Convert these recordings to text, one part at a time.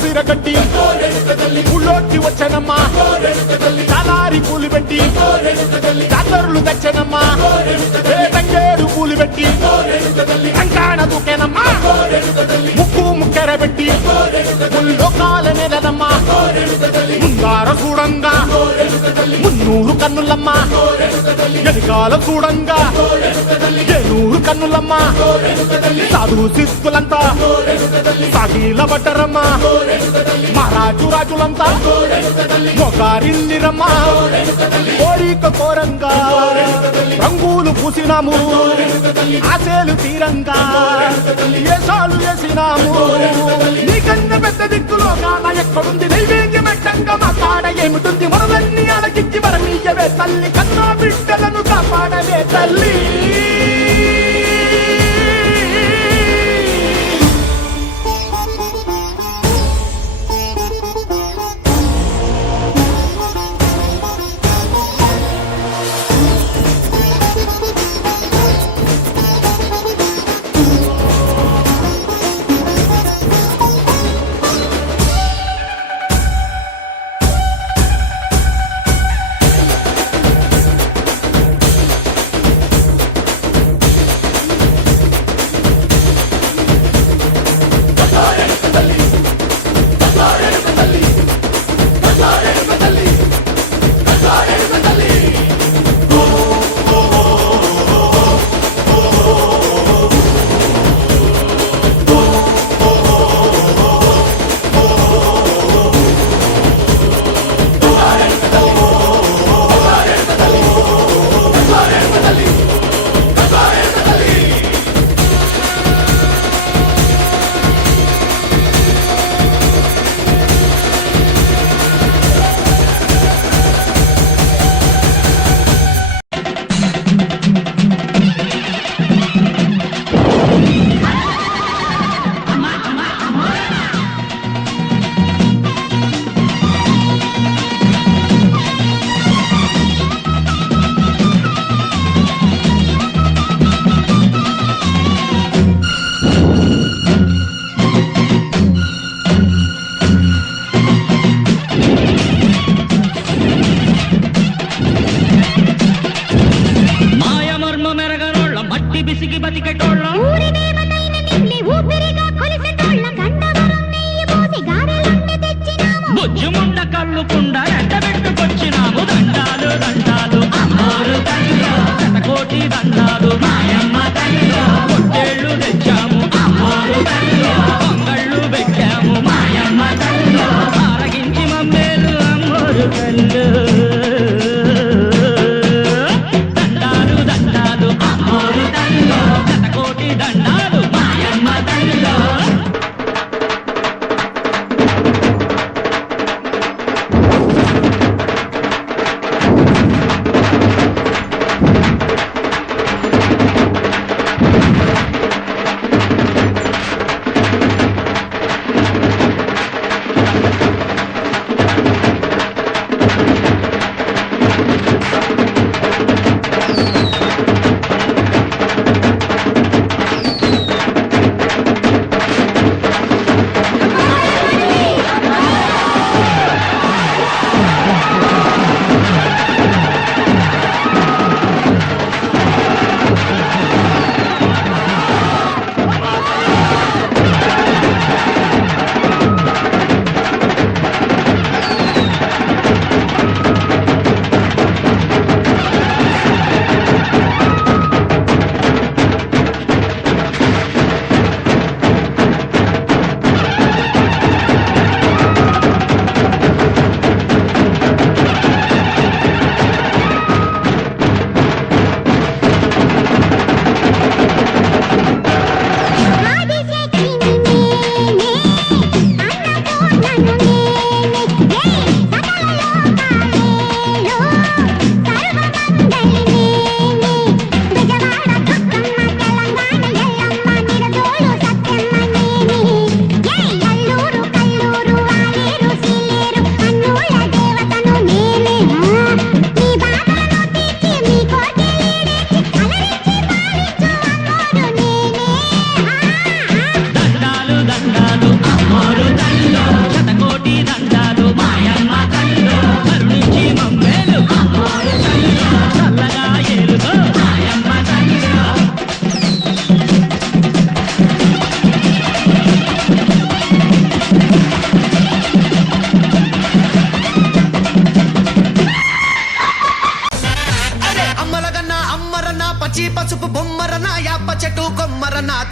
సిరగట్టి ఊళ్ళోకి వచ్చనమ్మా చాలారి పూలు పెట్టి జాతరులు తెచ్చనమ్మా తంగేడు పూలు పెట్టి కంకాణ దూకేనమ్మా ముక్కు ముక్కెర పెట్టి ముల్లోకాల నెలనమ్మా ముందార చూడంగా మున్నూరు కన్నులమ్మా ఎనకాల చూడంగా ఏనూరు కన్నులమ్మా సాధు సిద్ధులంతా సాగిల బట్టరమ్మా మహారాజు రాజులంతా మొగారిల్లిరమ్మా కోరిక కోరంగా రంగులు పూసినాము ఆశలు తీరంగా ఏసాలు వేసినాము నీకన్నా పెద్ద దిక్కులో కాన ఎక్కడుంది నైవేద్యం ఎట్టంగా మా కాడ ఏమిటుంది మనలన్నీ అలకిచ్చి వరమీయవే తల్లి కన్నా బిడ్డలను కాపాడవే తల్లి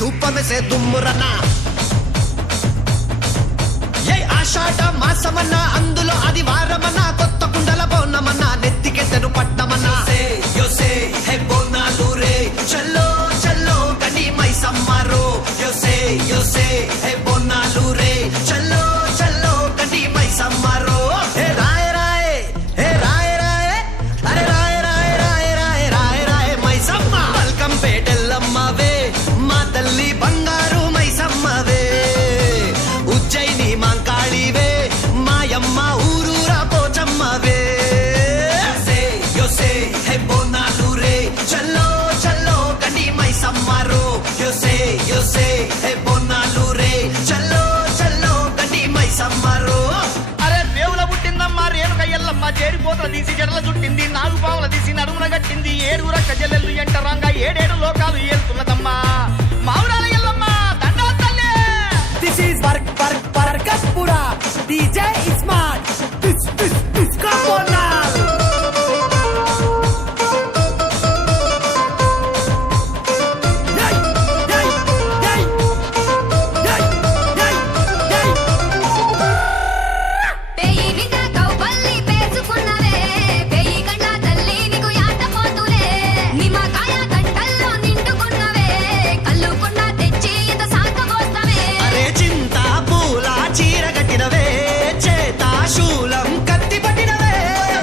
ధూపమేసే దుమ్మురన్నా. ఏ ఆషాఢ మాసమన్నా అందులో అది వారమన్నా కొత్త కుండల బోనమన్నా నెత్తికెత్తను పట్టమన్నా. యోసే హే బోనాలు రే చల్లో చల్లో గని మైసమ్మారో. యోసే హే బోనాలు రే చల్లో చల్లో గని మైసమ్మారో. హే రాయ రాయ హే రాయ రాయ అరే రాయ రాయ రాయ రాయ రాయ రాయ మైసమ్మ. మల్కంపేటెల్లమ్మవే మా తల్లి బంగారు మైసమ్మవే. ఉజ్జయిని మాంకాళివే మాయమ్మ ఊరూరా పోచమ్మవే. యోసే హే బోనాలు రే చల్లో చల్లో గని మైసమ్మారో. యోసే హే బోనాలు రే చల్లో చల్లో గని మైసమ్మారో. అరే దేవుల పుట్టిందమ్మా రేణుక ఎల్లమ్మ. చేరిపోతల తీసి జడల చుట్టింది, నాగు పావుల తీసి నడుమున గట్టింది. ఏడుగుర కజలెల్లు ఎంటరాంగా ఏడేడు లోకాలు ఏలుతున్నదమ్మా. మావురాల ఎల్లమ్మ దండాలు తల్లి. This is Barkatpura. DJ is smart. This come on now. అరే చింత పూల చీర కట్టినవే చేత శూలం కత్తి పట్టినవే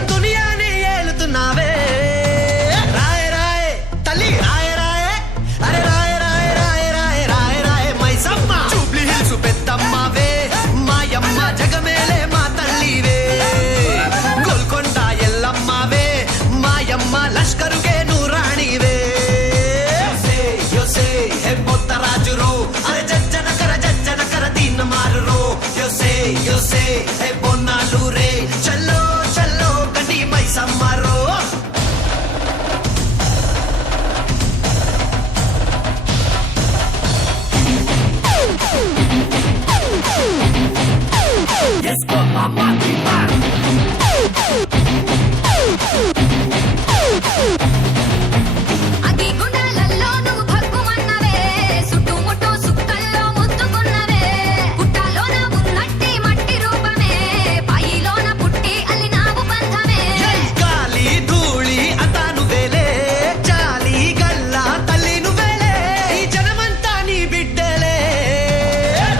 దునియాని ఏలుతున్నావే. రాయ రాయ తల్లి రాయ రాయ అరే రాయ రాయ రాయ రాయ రాయ రాయ మైసమ్మ. జూబ్లీ హిల్స్ పెద్దమ్మవే మాయమ్మ జగమేలే మా తల్లివే. గోల్కొండ ఎల్లమ్మవే మాయమ్మ లష్కరుకే నూరాణివే. యోసే హే బొత్తరాజురో అరే జజ్జనకర దీన్న మారురో. యోసే హే బొన్నాలు రే చల్లో చల్లో గని మైసమ్మారో. Yes, go mama, mama. అగి గుండాలలో నువ్వు భగ్గుమన్నవే, సుట్టుముట్టు సుక్కల్లో ముద్దుకున్నవే. పుట్టాలోన ఉన్నట్టి మట్టి రూపమే, పాయిలోన పుట్టి అల్లినావు బంధమే. గాలి ధూళి అంతా నువ్వేలే, జాలి గల్లా తల్లి నువ్వేలే. ఈ జనమంతా నీ బిడ్డలే.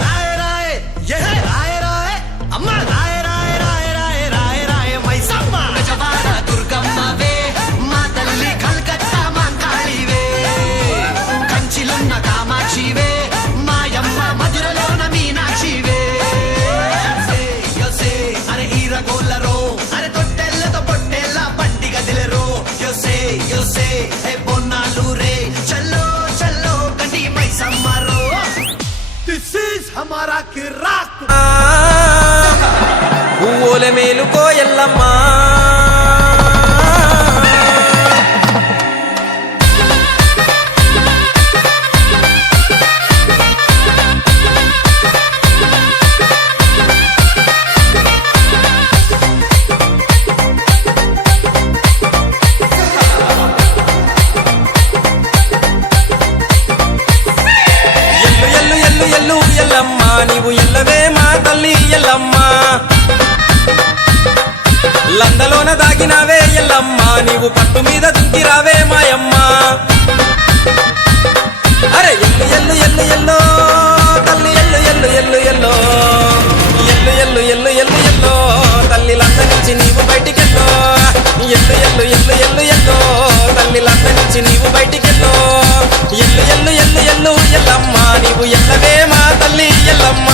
రాయ రాయ ఏ రాయ రాయ అమ్మ రాయ రాయ రాయ రాయ రాయ రాయ మైసమ్మ. గజవాడ దుర్గమ్మవే మా తల్లి కల్కత్తా మాంకాళివే. కంచిలున్న కామాక్షివే మాయమ్మ మధురలోన మీనాక్షివే. యోసే అరే ఈరగోళ్ళరో అరే తొట్టెల్లతో పొట్టెల్ల బండి గదిలెరో. యోసే హే బొన్నాలు రే చల్లో చల్లో గంటి మైసమ్మారో. దిస్ ఈజ్ హమారా కిరాక్. పువ్వుల మేలుకో ఎల్లమ్మ. ఎల్లు ఎల్లు ఎల్లు ఎల్లు ఎల్లమ్మ నీవు ఎల్లవే మా తల్లి ఎల్లమ్మ. లందలోన దాగినావే ఎల్లమ్మ నీవు పట్టు మీద దుంకిరావే మాయమ్మ. అరే ఎల్లు ఎల్లు ఎల్లు ఎల్లో తల్లి ఎల్లు ఎల్లు ఎల్లు ఎల్లో ఎల్లు ఎల్లు ఎల్లు ఎల్లు ఎల్లో తల్లి లంద నుంచి నీవు బయటికెళ్ళో. ఎల్లు ఎల్లు ఎల్లు ఎల్లు ఎల్లో తల్లి లంద నుంచి నీవు బయటికెళ్ళో. ఎల్లు ఎల్లు ఎల్లు ఎల్లు ఎల్లమ్మ నీవు ఎల్లవే మా తల్లి ఎల్లమ్మ.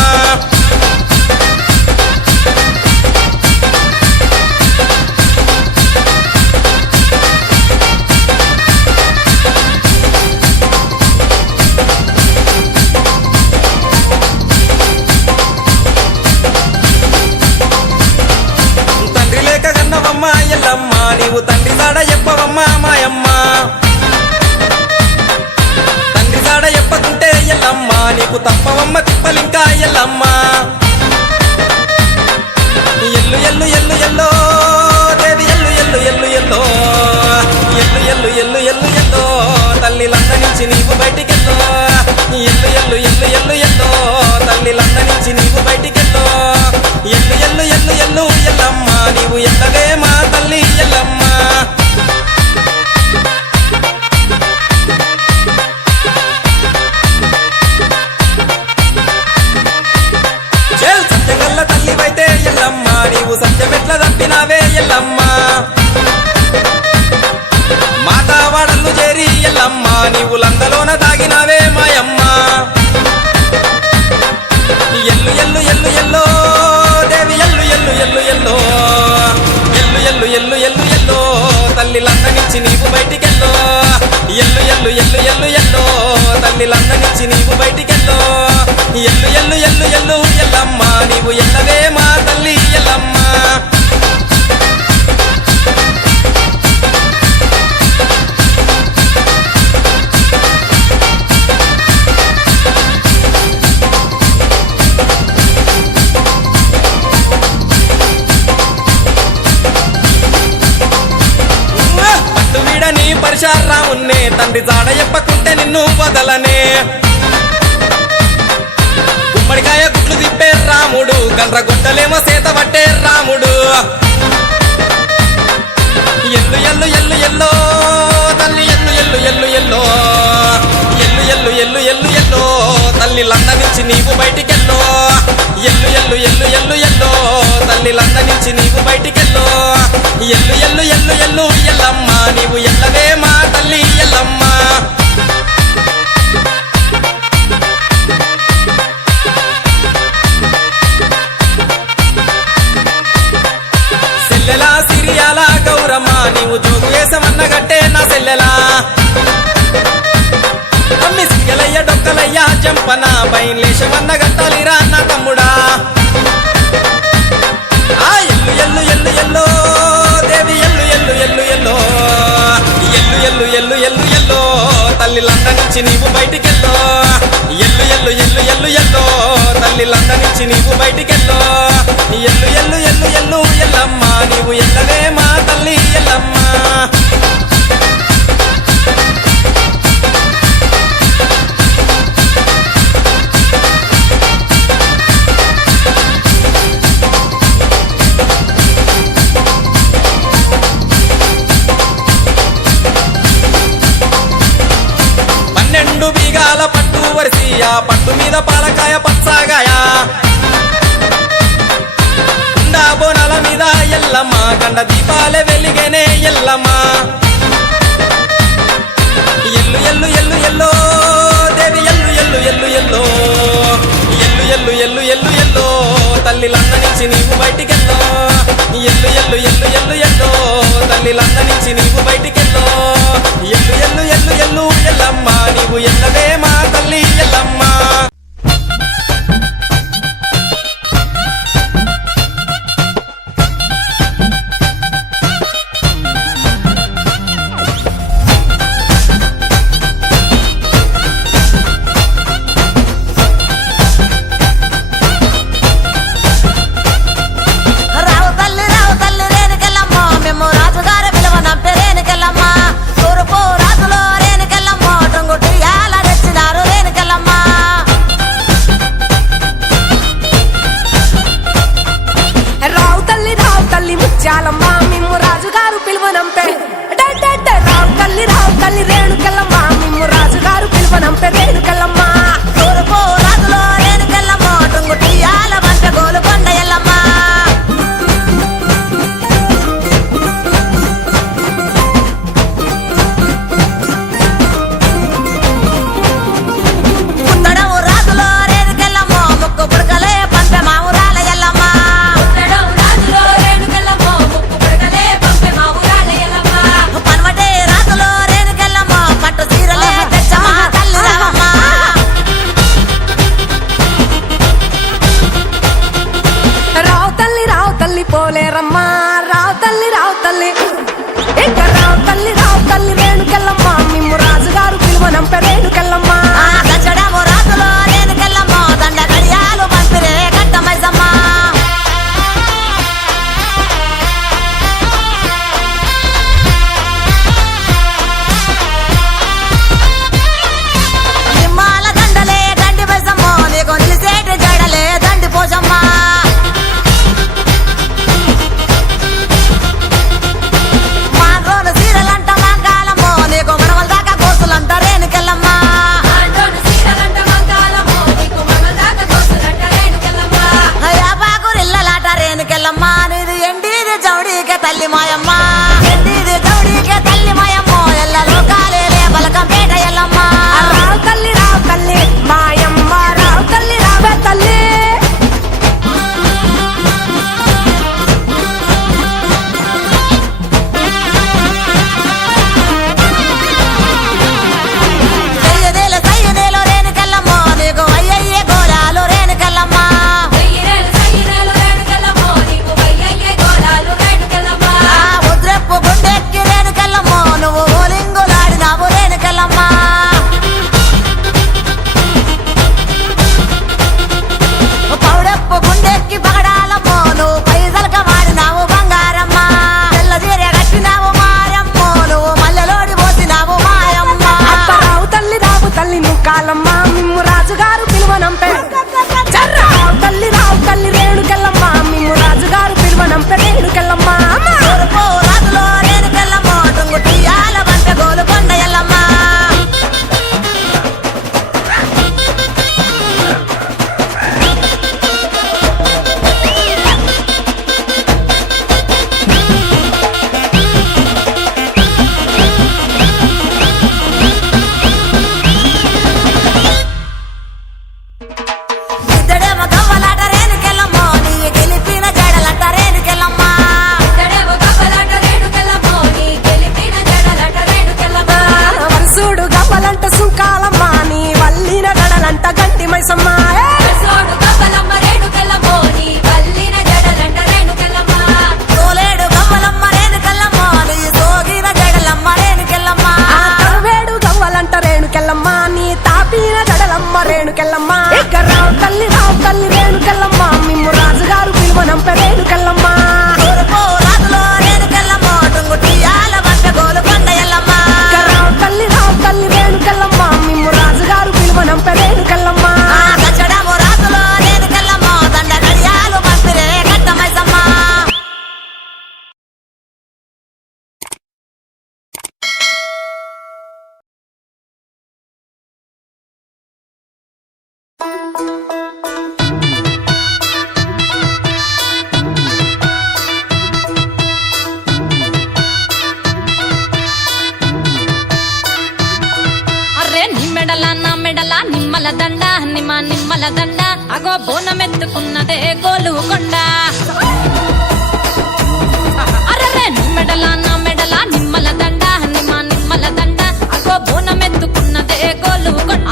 ఎల్లో దేవి ఎల్లు ఎల్లు ఎల్లు ఎల్లో ఎల్లు ఎల్లు ఎల్లు ఎల్లు ఎల్లో తల్లి లందం నుంచి నీవు బయటికెల్లో ఎల్లు ఎల్లు ఎల్లు ఎల్లు ఎల్లో తల్లి లందం నుంచి నీవు బయటికెల్లో ఎల్లు ఎల్లు ఎల్లు ఎల్లు ఎల్లమ్మ నీవు ఎల్లవే మా తల్లి ఎల్లమ్మ. పరశురామున్నే తండ్రి జాడ చెప్పకుంటే నిన్ను వదలనే గుమ్మడికాయ గుట్లు తిప్పే రాముడు గండ్ర గుట్టలేమో సేత పట్టే రాముడు ఎల్లు ఎల్లు ఎల్లు ఎల్లో తల్లి ఎల్లు ఎల్లు ఎల్లు ఎల్లో ఎల్లు ఎల్లు ఎల్లు ఎల్లు ఎల్లో తల్లి లందం నుంచి నీవు బయటికెల్లో ఎల్లు ఎల్లు ఎల్లు ఎల్లు ఎల్లో తల్లి లందం నుంచి నీవు బయటికెల్లో ఎల్లు ఎల్లు ఎల్లు ఎల్లు ఎల్లమ్మ నీవు ఎల్లవే మా తల్లి ఎల్లమ్మ. సెల్లెలా సిరియాల గౌరమ్మ నీవు జోగు వేసమన్నగట్టే నా సెల్లెలా అమ్మి సింగలయ్య డొక్కలయ్య జంపన బయలేశమన్న గట్టాలిరా నా తమ్ముడా. ఆ ఎల్లు ఎల్లు ఎల్లు ఎల్లో దేవి ఎల్లు ఎల్లు ఎల్లు ఎల్లో ఎల్లు ఎల్లు ఎల్లు ఎల్లు ఎల్లో తల్లి లందం నుంచి నీవు బయటికెల్లో ఎల్లు ఎల్లు ఎల్లు ఎల్లు ఎల్లో తల్లి లందం నుంచి నీవు బయటికెల్లో ఎల్లు ఎల్లు ఎల్లు ఎల్లు ఎల్లమ్మ నీవు ఎల్లవే మా తల్లి ఎల్లమ్మ. బీగాల పట్టు వరిసియా పట్టు మీద పాలకాయ పచ్చాగాయ కుండా బోనాల మీద ఎల్లమ్మ కండ దీపాలే వెలిగేనే ఎల్లమ్మ ఎల్లు ఎల్లు ఎల్లు ఎల్లో దేవి ఎల్లు ఎల్లు ఎల్లు ఎల్లో ఎల్లు ఎల్లు ఎల్లు ఎల్లు ఎల్లో తల్లి లందం నుంచి నీవు బయటికెల్లో ఎల్లు ఎల్లు ఎల్లు ఎల్లు ఎల్లో తల్లి లందం నుంచి నీవు బయటికెల్లో ఎల్లు ఎల్లు ఎల్లు ఎల్లు ఎల్లమ్మ నీవు ఎల్లవే మా తల్లి ఎల్లమ్మ. మా గోలు సీరలంట మా కాలమో నీకు మనవల దాకా కోసులంట రేణుకెళ్ళమ్మా. నిమ్మల దండ అగో బోనమెత్తుకున్నదే గోలుకొండ అరరే నీ మెడల నా మెడల నిమ్మల దండ నిమ్మల దండ అగో బోనమెత్తుకున్నదే గోలుకొండ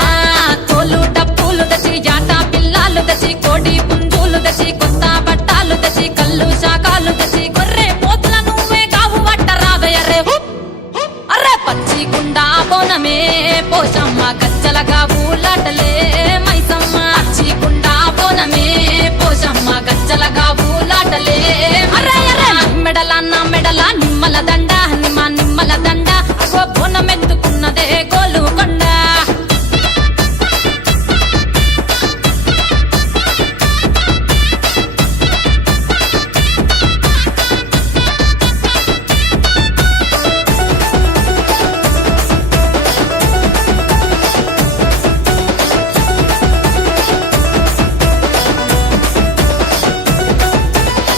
తోలు డప్పులు దచి జాట పిల్లాలు దచి కోడి పుంజులు దచి కొత్త బట్టాలు దచి కళ్ళు శాకాలు దచి గొర్రె పోతుల నువ్వే కావు వట్ట రావయ్యరే అరే పచ్చి గుండా బోనమే పోషమ్మ గజ్జలగా ఊలాటలే మైసమ్మ పచ్చి గుండా బోనమే పోషమ్మ గజ్జలగా ఊలాటలే అరే అరే మెడల నా మెడల నిమ్మల దండ నిమ్మల దండ అగో బోనమెత్తుకున్నదే గోలుకొండ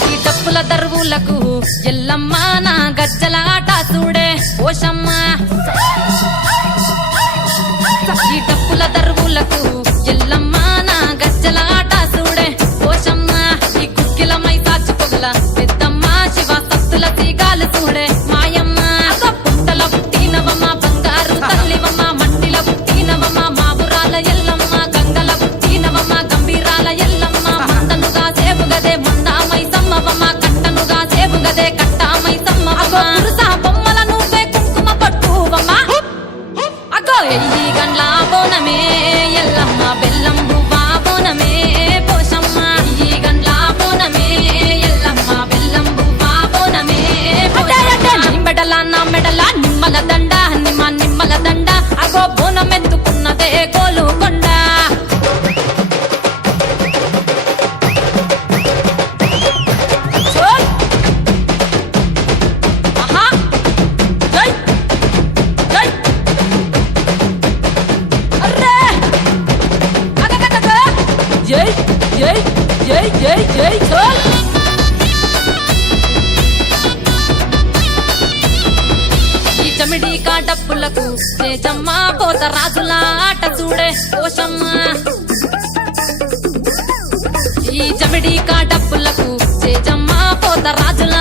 ఈ డప్పుల దర్వులకు ఎల్లమ్మ నా గజ్జల ఆట చూడే ఓషమ్మ ఈ డప్పుల దర్వులకు ఎల్లమ్మ నా గజ్జల ఆట చూడే ఓషమ్మ ఈ కుక్కిల మై సాచి పొగల పెద్దమ్మ శివ సత్తుల తీగాలు చూడే మాయమ్మ పుట్టల పుట్టినవమ్మ బంగారు తల్లివమ్మ మట్టిల పుట్టినవమ్మ మాబురాల ఎల్లమ్మ గంగల పుట్టినవమ్మ గంభీరాల ఎల్లమ్మ మందనుగా సేపుగదే మందామై సమ్మవమ్మ కట్టనుగా సేపుగదే కట్టామై సమ్మవమ్మ పురుసా బొమ్మల నువ్వే కుంకుమ పట్టువమ్మ అగో ఎయ్యి గండ్ల బోనమే ఎల్లమ్మ బెల్లం బువ్వా బోనమే పోషమ్మ ఈ గండ్ల బోనమే ఎల్లమ్మ బెల్లం బువ్వా బోనమే నీ మెడల నా మెడల నిమ్మల దండ నిమ్మల దండ అగో బోనమెత్తుకున్నదే గోలుకొండ చోల్ ఆహా జై జై అర్రే అగగగగ జై జై జై జై జై చోల్ ఈ చమిడి కాటప్పులకు చేజమ్మ పోత రాజుల ఆట చూడే పోషమ్మ ఈ చమిడి కాటప్పులకు చేజమ్మ పోత రాజుల